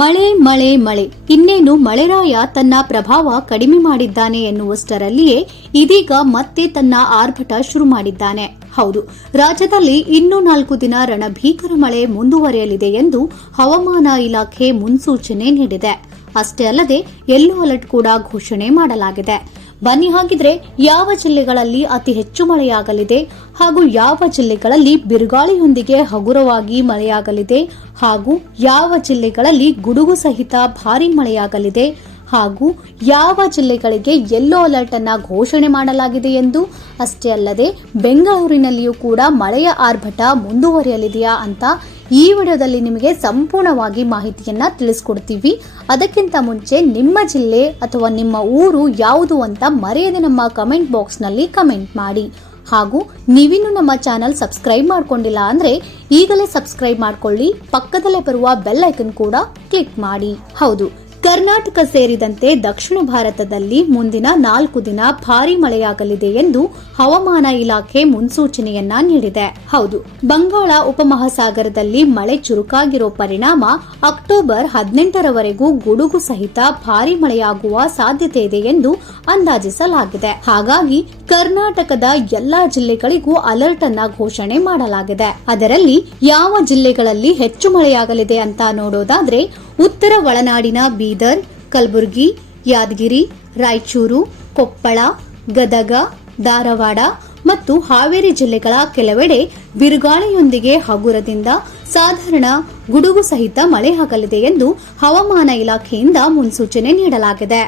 ಮಳೆ ಮಳೆ ಮಳೆ. ಇನ್ನೇನು ಮಳೆರಾಯ ತನ್ನ ಪ್ರಭಾವ ಕಡಿಮೆ ಮಾಡಿದ್ದಾನೆ ಎನ್ನುವಷ್ಟರಲ್ಲಿಯೇ ಇದೀಗ ಮತ್ತೆ ತನ್ನ ಆರ್ಭಟ ಶುರು ಮಾಡಿದ್ದಾನೆ. ಹೌದು, ರಾಜ್ಯದಲ್ಲಿ ಇನ್ನೂ ನಾಲ್ಕು ದಿನ ರಣಭೀಕರ ಮಳೆ ಮುಂದುವರಿಯಲಿದೆ ಎಂದು ಹವಾಮಾನ ಇಲಾಖೆ ಮುನ್ಸೂಚನೆ ನೀಡಿದೆ. ಅಷ್ಟೇ ಅಲ್ಲದೆ ಯೆಲ್ಲೋ ಅಲರ್ಟ್ ಕೂಡ ಘೋಷಣೆ ಮಾಡಲಾಗಿದೆ. ಬನ್ನಿ ಹಾಗಿದ್ರೆ ಯಾವ ಜಿಲ್ಲೆಗಳಲ್ಲಿ ಅತಿ ಹೆಚ್ಚು ಮಳೆಯಾಗಲಿದೆ ಹಾಗೂ ಯಾವ ಜಿಲ್ಲೆಗಳಲ್ಲಿ ಬಿರುಗಾಳಿಯೊಂದಿಗೆ ಹಗುರವಾಗಿ ಮಳೆಯಾಗಲಿದೆ ಹಾಗೂ ಯಾವ ಜಿಲ್ಲೆಗಳಲ್ಲಿ ಗುಡುಗು ಸಹಿತ ಭಾರಿ ಮಳೆಯಾಗಲಿದೆ ಹಾಗೂ ಯಾವ ಜಿಲ್ಲೆಗಳಿಗೆ ಯೆಲ್ಲೋ ಅಲರ್ಟ್ ಅನ್ನ ಘೋಷಣೆ ಮಾಡಲಾಗಿದೆ ಎಂದು? ಅಷ್ಟೇ ಅಲ್ಲದೆ ಬೆಂಗಳೂರಿನಲ್ಲಿಯೂ ಕೂಡ ಮಳೆಯ ಆರ್ಭಟ ಮುಂದುವರಿಯಲಿದೆಯಾ ಅಂತ ಈ ವಿಡಿಯೋದಲ್ಲಿ ನಿಮಗೆ ಸಂಪೂರ್ಣವಾಗಿ ಮಾಹಿತಿಯನ್ನು ತಿಳಿಸ್ಕೊಡ್ತೀವಿ. ಅದಕ್ಕಿಂತ ಮುಂಚೆ ನಿಮ್ಮ ಜಿಲ್ಲೆ ಅಥವಾ ನಿಮ್ಮ ಊರು ಯಾವುದು ಅಂತ ಮರೆಯದೆ ನಮ್ಮ ಕಮೆಂಟ್ ಬಾಕ್ಸ್ನಲ್ಲಿ ಕಮೆಂಟ್ ಮಾಡಿ. ಹಾಗೂ ನೀವಿನ್ನು ನಮ್ಮ ಚಾನಲ್ ಸಬ್ಸ್ಕ್ರೈಬ್ ಮಾಡ್ಕೊಂಡಿಲ್ಲ ಅಂದ್ರೆ ಈಗಲೇ ಸಬ್ಸ್ಕ್ರೈಬ್ ಮಾಡ್ಕೊಳ್ಳಿ. ಪಕ್ಕದಲ್ಲೇ ಬರುವ ಬೆಲ್ ಐಕನ್ ಕೂಡ ಕ್ಲಿಕ್ ಮಾಡಿ. ಹೌದು. ಕರ್ನಾಟಕ ಸೇರಿದಂತೆ ದಕ್ಷಿಣ ಭಾರತದಲ್ಲಿ ಮುಂದಿನ ನಾಲ್ಕು ದಿನ ಭಾರಿ ಮಳೆಯಾಗಲಿದೆ ಎಂದು ಹವಾಮಾನ ಇಲಾಖೆ ಮುನ್ಸೂಚನೆಯನ್ನ ನೀಡಿದೆ. ಹೌದು, ಬಂಗಾಳ ಉಪಮಹಾಸಾಗರದಲ್ಲಿ ಮಳೆ ಚುರುಕಾಗಿರೋ ಪರಿಣಾಮ ಅಕ್ಟೋಬರ್ ಹದಿನೆಂಟರವರೆಗೂ ಗುಡುಗು ಸಹಿತ ಭಾರಿ ಮಳೆಯಾಗುವ ಸಾಧ್ಯತೆ ಇದೆ ಎಂದು ಅಂದಾಜಿಸಲಾಗಿದೆ. ಹಾಗಾಗಿ ಕರ್ನಾಟಕದ ಎಲ್ಲಾ ಜಿಲ್ಲೆಗಳಿಗೂ ಅಲರ್ಟ್ ಅನ್ನ ಘೋಷಣೆ ಮಾಡಲಾಗಿದೆ. ಅದರಲ್ಲಿ ಯಾವ ಜಿಲ್ಲೆಗಳಲ್ಲಿ ಹೆಚ್ಚು ಮಳೆಯಾಗಲಿದೆ ಅಂತ ನೋಡೋದಾದ್ರೆ ಉತ್ತರ ಒಳನಾಡಿನ ಬೀದರ್, ಕಲಬುರಗಿ, ಯಾದಗಿರಿ, ರಾಯಚೂರು, ಕೊಪ್ಪಳ, ಗದಗ, ಧಾರವಾಡ ಮತ್ತು ಹಾವೇರಿ ಜಿಲ್ಲೆಗಳ ಕೆಲವೆಡೆ ಬಿರುಗಾಳಿಯೊಂದಿಗೆ ಹಗುರದಿಂದ ಸಾಧಾರಣ ಗುಡುಗು ಸಹಿತ ಮಳೆಯಾಗಲಿದೆ ಎಂದು ಹವಾಮಾನ ಇಲಾಖೆಯಿಂದ ಮುನ್ಸೂಚನೆ ನೀಡಲಾಗಿದೆ.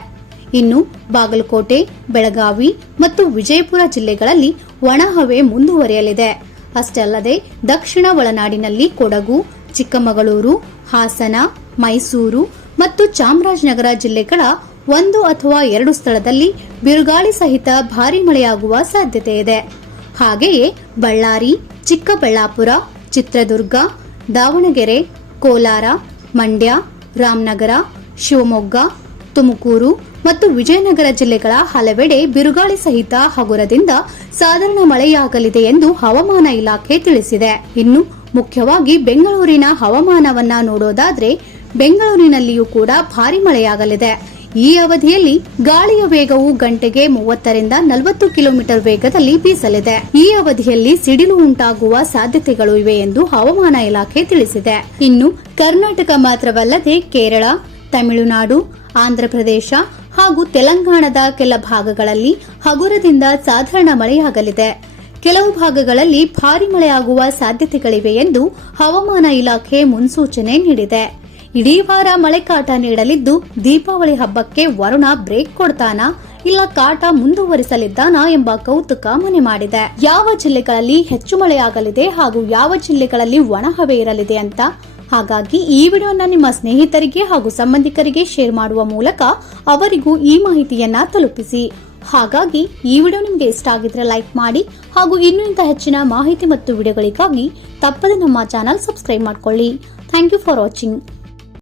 ಇನ್ನು ಬಾಗಲಕೋಟೆ, ಬೆಳಗಾವಿ ಮತ್ತು ವಿಜಯಪುರ ಜಿಲ್ಲೆಗಳಲ್ಲಿ ಒಣಹವೆ ಮುಂದುವರಿಯಲಿದೆ. ಅಷ್ಟೇ ಅಲ್ಲದೆ ದಕ್ಷಿಣ ಒಳನಾಡಿನಲ್ಲಿ ಕೊಡಗು ಚಿಕ್ಕಮಗಳೂರು, ಹಾಸನ, ಮೈಸೂರು ಮತ್ತು ಚಾಮರಾಜನಗರ ಜಿಲ್ಲೆಗಳ ಒಂದು ಅಥವಾ ಎರಡು ಸ್ಥಳದಲ್ಲಿ ಬಿರುಗಾಳಿ ಸಹಿತ ಭಾರಿ ಮಳೆಯಾಗುವ ಸಾಧ್ಯತೆ ಇದೆ. ಹಾಗೆಯೇ ಬಳ್ಳಾರಿ, ಚಿಕ್ಕಬಳ್ಳಾಪುರ, ಚಿತ್ರದುರ್ಗ, ದಾವಣಗೆರೆ, ಕೋಲಾರ, ಮಂಡ್ಯ, ರಾಮನಗರ, ಶಿವಮೊಗ್ಗ, ತುಮಕೂರು ಮತ್ತು ವಿಜಯನಗರ ಜಿಲ್ಲೆಗಳ ಹಲವೆಡೆ ಬಿರುಗಾಳಿ ಸಹಿತ ಹಗುರದಿಂದ ಸಾಧಾರಣ ಮಳೆಯಾಗಲಿದೆ ಎಂದು ಹವಾಮಾನ ಇಲಾಖೆ ತಿಳಿಸಿದೆ. ಇನ್ನು ಮುಖ್ಯವಾಗಿ ಬೆಂಗಳೂರಿನ ಹವಾಮಾನವನ್ನ ನೋಡೋದಾದ್ರೆ ಬೆಂಗಳೂರಿನಲ್ಲಿಯೂ ಕೂಡ ಭಾರಿ ಮಳೆಯಾಗಲಿದೆ. ಈ ಅವಧಿಯಲ್ಲಿ ಗಾಳಿಯ ವೇಗವು ಗಂಟೆಗೆ ಮೂವತ್ತರಿಂದ ನಲವತ್ತು ಕಿಲೋಮೀಟರ್ ವೇಗದಲ್ಲಿ ಬೀಸಲಿದೆ. ಈ ಅವಧಿಯಲ್ಲಿ ಸಿಡಿಲು ಉಂಟಾಗುವ ಸಾಧ್ಯತೆಗಳು ಇವೆ ಎಂದು ಹವಾಮಾನ ಇಲಾಖೆ ತಿಳಿಸಿದೆ. ಇನ್ನು ಕರ್ನಾಟಕ ಮಾತ್ರವಲ್ಲದೆ ಕೇರಳ, ತಮಿಳುನಾಡು, ಆಂಧ್ರಪ್ರದೇಶ ಹಾಗೂ ತೆಲಂಗಾಣದ ಕೆಲ ಭಾಗಗಳಲ್ಲಿ ಹಗುರದಿಂದ ಸಾಧಾರಣ ಮಳೆಯಾಗಲಿದೆ. ಕೆಲವು ಭಾಗಗಳಲ್ಲಿ ಭಾರಿ ಮಳೆಯಾಗುವ ಸಾಧ್ಯತೆಗಳಿವೆ ಎಂದು ಹವಾಮಾನ ಇಲಾಖೆ ಮುನ್ಸೂಚನೆ ನೀಡಿದೆ. ಇಡೀ ವಾರ ಮಳೆ ಕಾಟ ನೀಡಲಿದ್ದು, ದೀಪಾವಳಿ ಹಬ್ಬಕ್ಕೆ ವರುಣ ಬ್ರೇಕ್ ಕೊಡ್ತಾನಾ, ಇಲ್ಲ ಕಾಟ ಮುಂದುವರಿಸಲಿದ್ದಾನಾ ಎಂಬ ಕೌತುಕ ಮನೆ ಮಾಡಿದೆ. ಯಾವ ಜಿಲ್ಲೆಗಳಲ್ಲಿ ಹೆಚ್ಚು ಮಳೆಯಾಗಲಿದೆ ಹಾಗೂ ಯಾವ ಜಿಲ್ಲೆಗಳಲ್ಲಿ ಒಣಹವೆ ಇರಲಿದೆ ಅಂತ? ಹಾಗಾಗಿ ಈ ವಿಡಿಯೋನ ನಿಮ್ಮ ಸ್ನೇಹಿತರಿಗೆ ಹಾಗೂ ಸಂಬಂಧಿಕರಿಗೆ ಶೇರ್ ಮಾಡುವ ಮೂಲಕ ಅವರಿಗೂ ಈ ಮಾಹಿತಿಯನ್ನ ತಲುಪಿಸಿ. ಹಾಗಾಗಿ ಈ ವಿಡಿಯೋ ನಿಮಗೆ ಇಷ್ಟ ಆಗಿದ್ರೆ ಲೈಕ್ ಮಾಡಿ ಹಾಗೂ ಇನ್ನೂ ಇಂಥ ಹೆಚ್ಚಿನ ಮಾಹಿತಿ ಮತ್ತು ವಿಡಿಯೋಗಳಿಗಾಗಿ ತಪ್ಪದೆ ನಮ್ಮ ಚಾನಲ್ ಸಬ್ಸ್ಕ್ರೈಬ್ ಮಾಡ್ಕೊಳ್ಳಿ. Thank you for watching